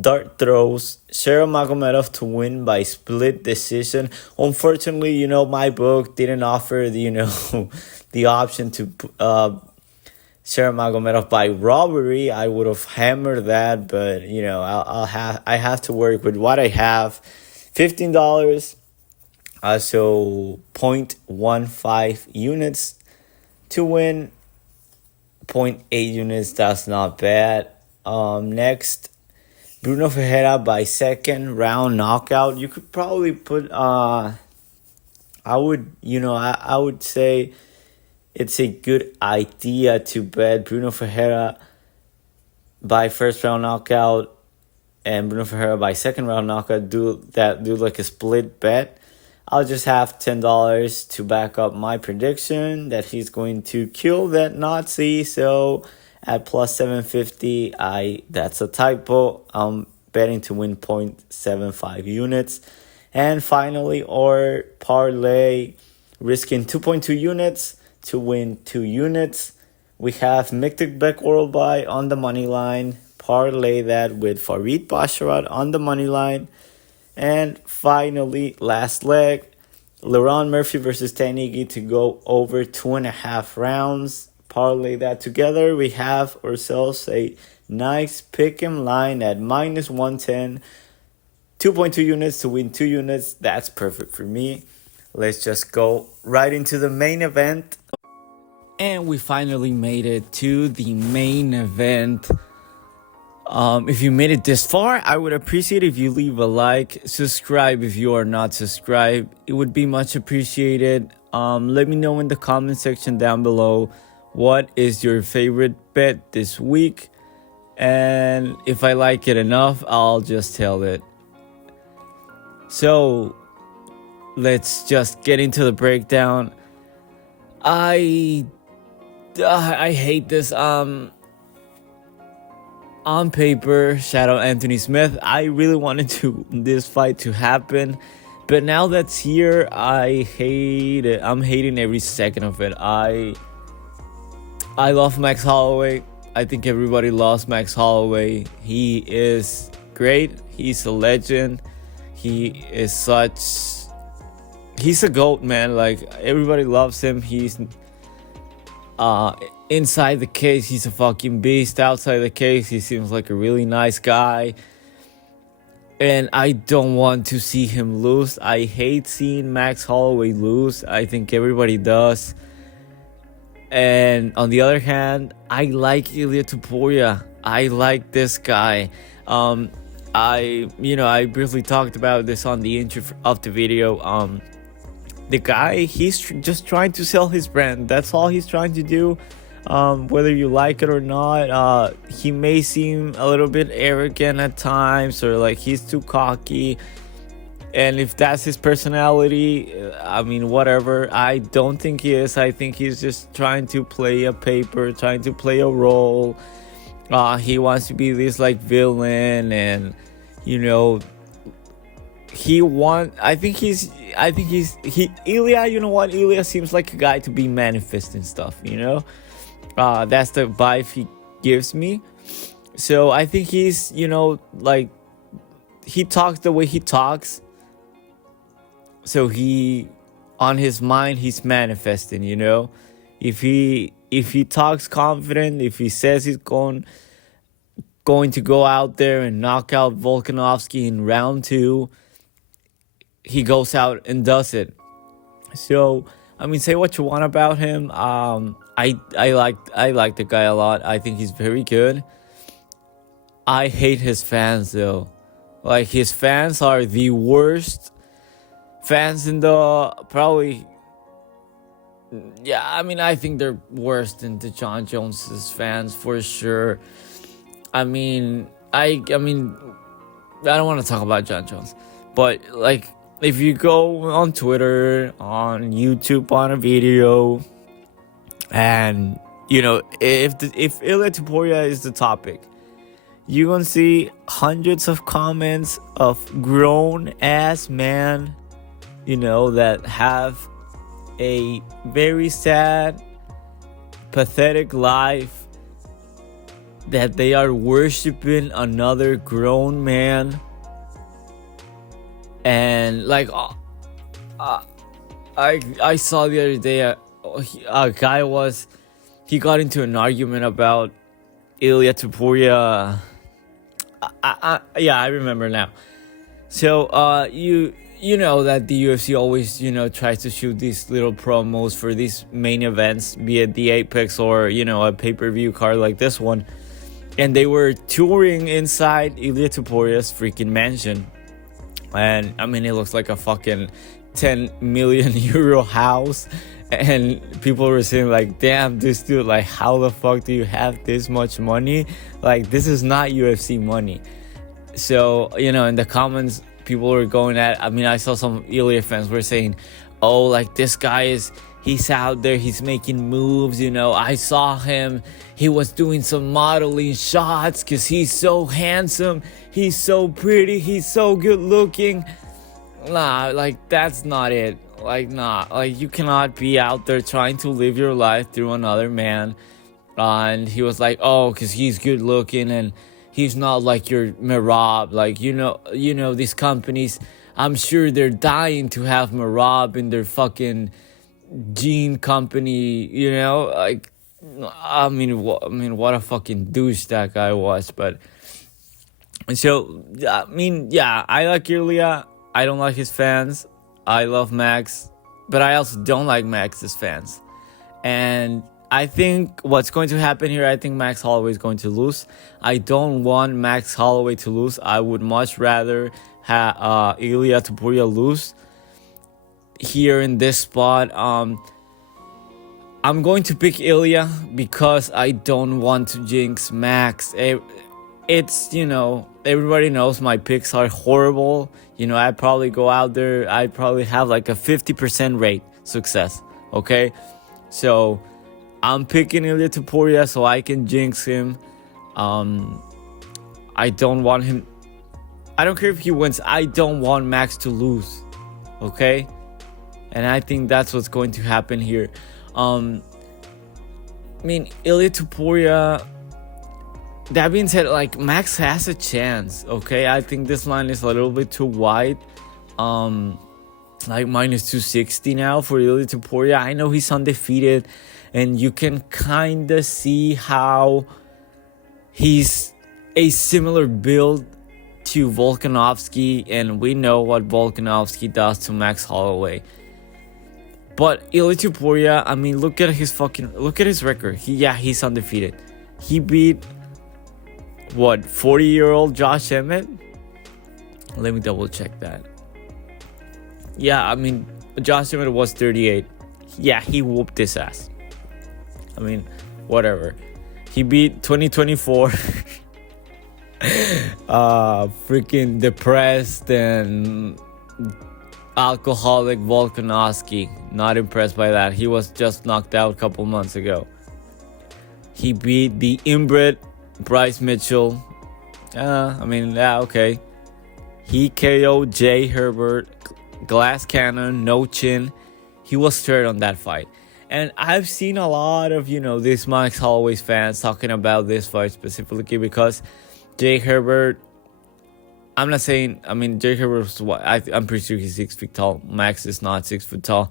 dart throws. Shara Magomedov to win by split decision. Unfortunately, my book didn't offer the option to Shara Magomedov by robbery. I would have hammered that, but I have to work with what I have. $15. So 0.15 units to win. 0.8 units, that's not bad. Next, Bruno Ferreira by second round knockout. You could probably put I would say it's a good idea to bet Bruno Ferreira by first round knockout and Bruno Ferreira by second round knockout. Do like a split bet. I'll just have $10 to back up my prediction that he's going to kill that Nazi. So at plus 750, that's a typo. I'm betting to win 0.75 units. And finally, our parlay, risking 2.2 units to win 2 units. We have Miktek Orolbai on the money line. Parlay that with Farid Basharat on the money line. And finally, last leg, LaRon Murphy versus Taniguy to go over 2.5 rounds. Parlay that together. We have ourselves a nice pick'em line at minus 110. 2.2 units to win 2 units. That's perfect for me. Let's just go right into the main event. And we finally made it to the main event. If you made it this far, I would appreciate if you leave a like, subscribe if you are not subscribed. It would be much appreciated. Let me know in the comment section down below what is your favorite bet this week. And if I like it enough, I'll just tell it. So, let's just get into the breakdown. I I hate this. On paper, Shadow Anthony Smith, I really wanted this fight to happen, but now that's here, I hate it. I'm hating every second of it. I love Max Holloway. I think everybody loves Max Holloway. He is great. He's a legend. He's a GOAT, man. Like, everybody loves him. He's inside the cage, he's a fucking beast. Outside the cage, he seems like a really nice guy. And I don't want to see him lose. I hate seeing Max Holloway lose. I think everybody does. And on the other hand, I like Ilia Topuria. I like this guy. I briefly talked about this on the intro of the video. The guy, he's just trying to sell his brand. That's all he's trying to do. Whether you like it or not, he may seem a little bit arrogant at times, or like he's too cocky. And if that's his personality, I mean, whatever. I don't think he is. I think he's just trying to play a paper, trying to play a role. He wants to be this like villain, and Ilia, you know what? Ilia seems like a guy to be manifesting stuff, That's the vibe he gives me. So I think he's, like, he talks the way he talks. So on his mind, he's manifesting, If he talks confident, if he says he's going to go out there and knock out Volkanovski in round 2, he goes out and does it. So, I mean, say what you want about him. I like the guy a lot. I think he's very good. I hate his fans, though. Like, his fans are the worst fans in the probably. Yeah, I mean, I think they're worse than the Jon Jones's fans for sure. I mean, I don't want to talk about Jon Jones, but like, if you go on Twitter, on YouTube, on a video, and if Ilia Topuria is the topic, you're gonna see hundreds of comments of grown ass men, that have a very sad, pathetic life, that they are worshiping another grown man. And like, I saw the other day a guy he got into an argument about Ilia Topuria. I remember now. So you know that the UFC always tries to shoot these little promos for these main events, be it the Apex or a pay-per-view card like this one, and they were touring inside Ilia Topuria's freaking mansion. And I mean, it looks like a fucking 10 million euro house. And people were saying like, damn, this dude, like, how the fuck do you have this much money? Like, this is not UFC money. So, in the comments, people were going at, I saw some Ilia fans were saying, oh, like, this guy he's out there, he's making moves, I saw him, he was doing some modeling shots because he's so handsome, he's so pretty, he's so good looking. Nah, like, that's not it. Like, nah, like, you cannot be out there trying to live your life through another man. And he was like, oh, because he's good looking and he's not like your Merab. Like, these companies, I'm sure they're dying to have Merab in their fucking gene company, like, what a fucking douche that guy was. But so, I like Ilia. I don't like his fans. I love Max, but I also don't like Max's fans. And I think what's going to happen here, I think Max Holloway is going to lose. I don't want Max Holloway to lose. I would much rather have Ilia Topuria lose here in this spot. I'm going to pick Ilia because I don't want to jinx Max. It's, everybody knows my picks are horrible. I probably go out there, I probably have like a 50% rate success, okay? So I'm picking Ilia Topuria so I can jinx him. I don't want him. I don't care if he wins. I don't want Max to lose. Okay? And I think that's what's going to happen here. I mean, Ilia Topuria. That being said, like, Max has a chance. Okay? I think this line is a little bit too wide. Like minus 260 now for Ilia Topuria. I know he's undefeated, and you can kind of see how he's a similar build to Volkanovski, and we know what Volkanovski does to Max Holloway. But Ilia Topuria, I mean, look at his record. He's undefeated. He beat 40-year-old Josh Emmett? Let me double check that. Yeah, I mean, Josh Emmett was 38. Yeah, he whooped his ass. I mean, whatever. He beat 2024 freaking depressed and alcoholic Volkanovski. Not impressed by that. He was just knocked out a couple months ago. He beat the inbred Bryce Mitchell. Okay. He KO'd Jay Herbert. Glass cannon, no chin. He was third on that fight. And I've seen a lot of, these Max Holloway fans talking about this fight specifically because Jay Herbert, I'm not saying, Jay Herbert's I'm pretty sure he's 6 feet tall. Max is not 6 foot tall.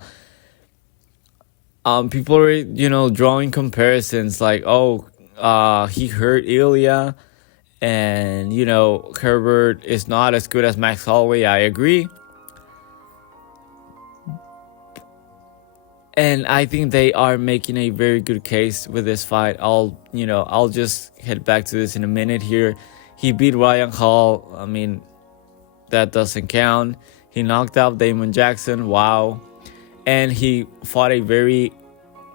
People are, drawing comparisons like, he hurt Ilia and, Herbert is not as good as Max Holloway. I agree. And I think they are making a very good case with this fight. I'll just head back to this in a minute here. He beat Ryan Hall. I mean, that doesn't count. He knocked out Damon Jackson. Wow. And he fought a very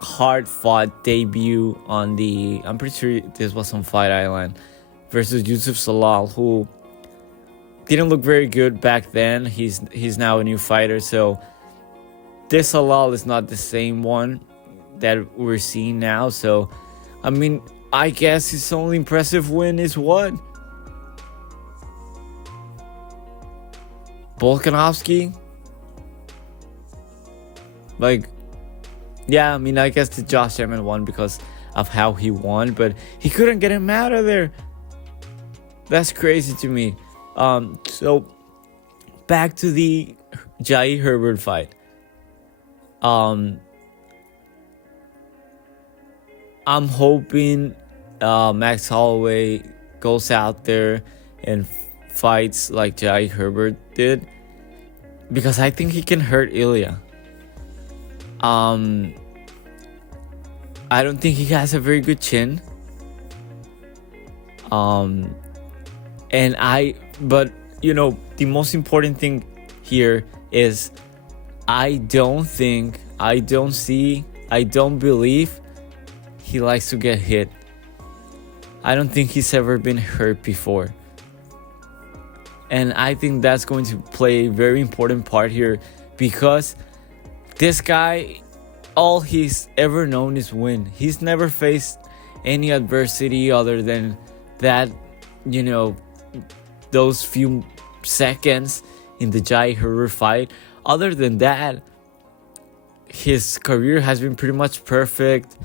hard-fought debut on I'm pretty sure this was on Fight Island, versus Yusuf Salal, who didn't look very good back then. He's now a new fighter, so this Halal is not the same one that we're seeing now. So, I guess his only impressive win is what? Volkanovski? I guess the Josh Emmett won because of how he won, but he couldn't get him out of there. That's crazy to me. So, back to the Jai Herbert fight. I'm hoping Max Holloway goes out there and fights like Jai Herbert did, because I think he can hurt Ilia. I don't think he has a very good chin. But the most important thing here is I don't believe he likes to get hit. I don't think he's ever been hurt before. And I think that's going to play a very important part here, because this guy, all he's ever known is win. He's never faced any adversity other than that, those few seconds in the Jai Herbert fight. Other than that, his career has been pretty much perfect.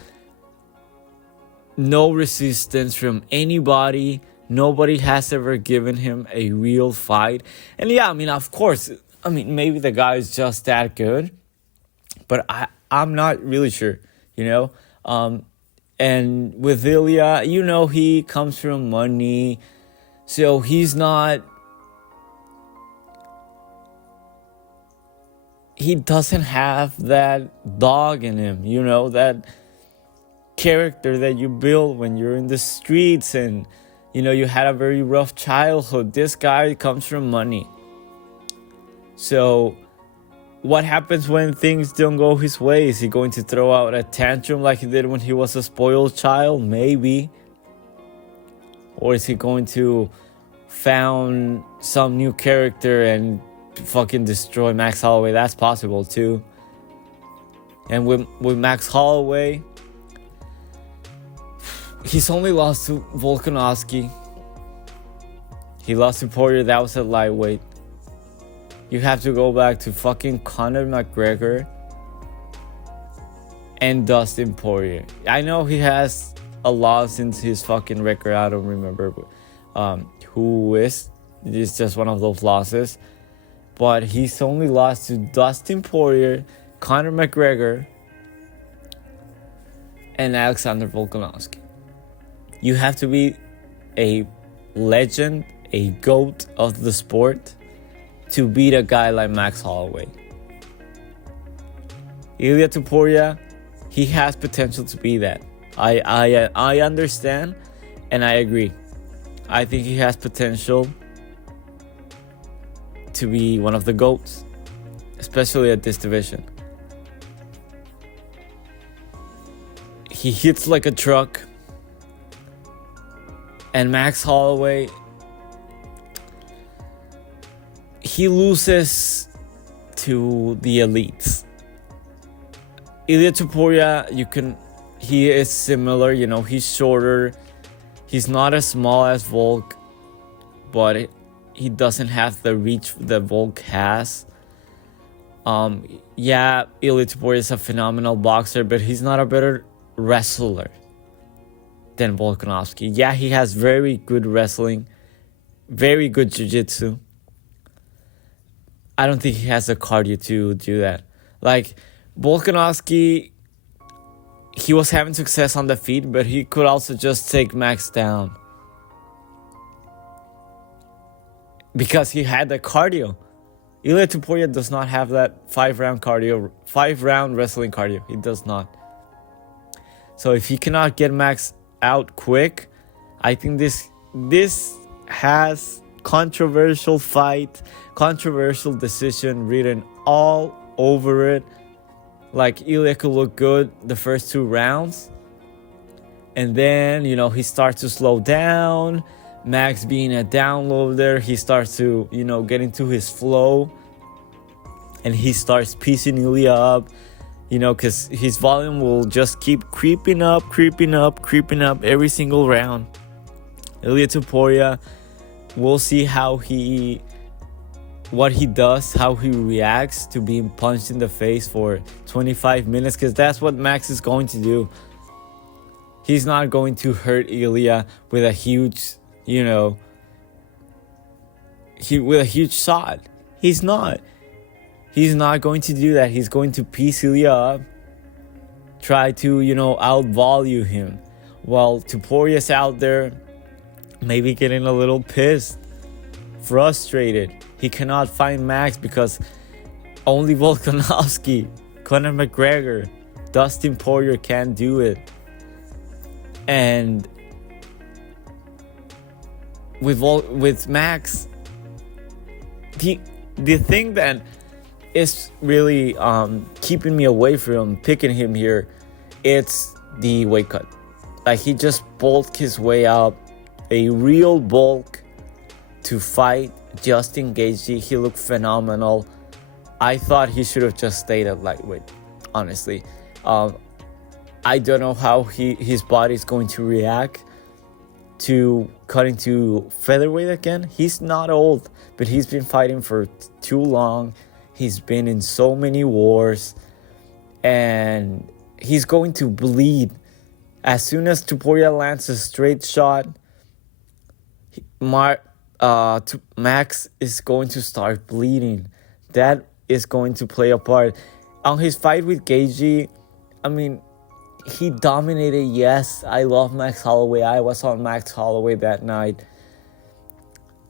No resistance from anybody. Nobody has ever given him a real fight. And of course, maybe the guy is just that good, but I'm not really sure, And with Ilia, he comes from money, so he's not. He doesn't have that dog in him, that character that you build when you're in the streets and, you had a very rough childhood. This guy comes from money. So what happens when things don't go his way? Is he going to throw out a tantrum like he did when he was a spoiled child? Maybe. Or is he going to found some new character and fucking destroy Max Holloway? That's possible too. And with Max Holloway, He's only lost to Volkanovski. He lost to Poirier. That was at lightweight. You have to go back to fucking Conor McGregor and Dustin Poirier. I know he has a loss in his fucking record. I don't remember who is. It's just one of those losses. But he's only lost to Dustin Poirier, Conor McGregor, and Alexander Volkanovski. You have to be a legend, a GOAT of the sport to beat a guy like Max Holloway. Ilia Topuria, he has potential to be that. I understand and I agree. I think he has potential to be one of the GOATs, especially at this division. He hits like a truck. And Max Holloway, he loses to the elites. Ilia Topuria, he is similar, he's shorter. He's not as small as Volk, but he doesn't have the reach that Volk has. Ilia Topuria is a phenomenal boxer, but he's not a better wrestler than Volkanovski. Yeah, he has very good wrestling, very good jiu-jitsu. I don't think he has the cardio to do that. Like, Volkanovski, he was having success on the feet, but he could also just take Max down. Because he had the cardio. Ilia Topuria does not have that 5-round wrestling cardio. He does not. So if he cannot get Max out quick, I think this has controversial fight, controversial decision written all over it. Like, Ilia could look good the first 2 rounds, and then he starts to slow down. Max being a downloader, he starts to get into his flow, and he starts piecing Ilia up. Because his volume will just keep creeping up every single round. Ilia Topuria, we'll see what he does, how he reacts to being punched in the face for 25 minutes, because that's what Max is going to do. He's not going to hurt Ilia with a huge, with a huge shot. He's not. He's not going to do that. He's going to piece Ilia up, try to, outvalue him. While Topuria's out there, maybe getting a little pissed, frustrated. He cannot find Max because only Volkanovski, Conor McGregor, Dustin Poirier can do it. And with Max, the thing that is really keeping me away from picking him here, it's the weight cut. Like, he just bulked his way up, a real bulk to fight Justin Gaethje. He looked phenomenal. I thought he should have just stayed at lightweight, honestly. I don't know how his body's going to react to cutting to featherweight again. He's not old, but he's been fighting for too long. He's been in so many wars, and he's going to bleed. As soon as Topuria lands a straight shot, Max is going to start bleeding. That is going to play a part. On his fight with Gaethje, he dominated. Yes, I love Max Holloway. I was on Max Holloway that night.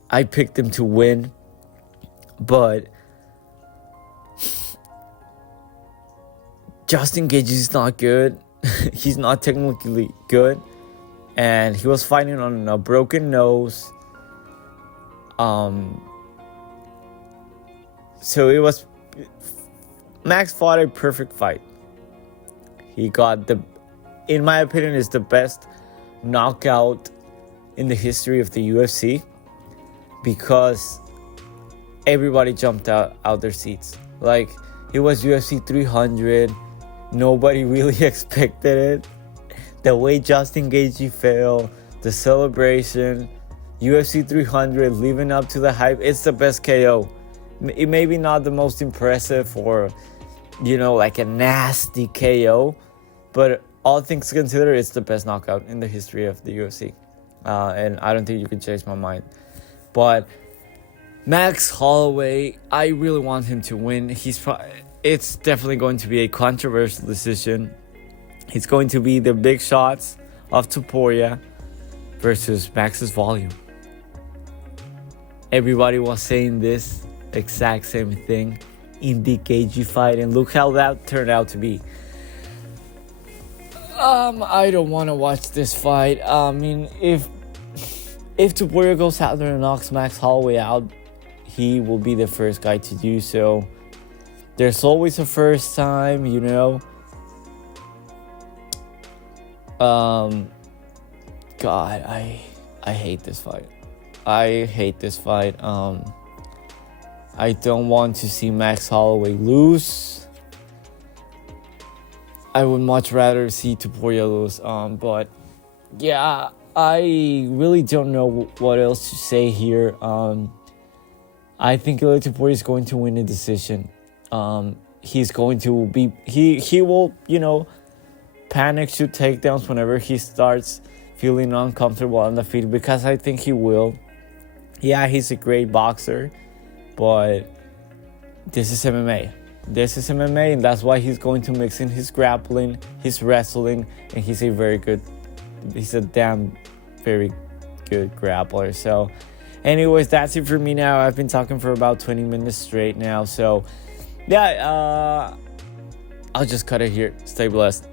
I picked him to win, but Justin Gaethje is not good. He's not technically good, and he was fighting on a broken nose. So Max fought a perfect fight. He got in my opinion, is the best knockout in the history of the UFC, because everybody jumped out their seats. Like, it was UFC 300. Nobody really expected it. The way Justin Gaethje fell, the celebration, UFC 300 living up to the hype. It's the best KO. It may be not the most impressive or, like a nasty KO, but all things considered, it's the best knockout in the history of the UFC. And I don't think you can change my mind. But Max Holloway, I really want him to win. It's definitely going to be a controversial decision. It's going to be the big shots of Topuria versus Max's volume. Everybody was saying this exact same thing in the Gaethje fight, and look how that turned out to be. I don't want to watch this fight. I mean, if Topuria goes out there and knocks Max Holloway out, he will be the first guy to do so. There's always a first time, God, I hate this fight. I hate this fight. I don't want to see Max Holloway lose. I would much rather see Topuria lose. But yeah, I really don't know what else to say here. I think Ilia Topuria is going to win a decision. He's going to be he will, panic, shoot takedowns whenever he starts feeling uncomfortable on the feet, because I think he will. Yeah, he's a great boxer, but this is MMA. This is MMA, and that's why he's going to mix in his grappling, his wrestling, and he's a damn very good grappler. So anyways, that's it for me now. I've been talking for about 20 minutes straight now. So yeah, I'll just cut it here. Stay blessed.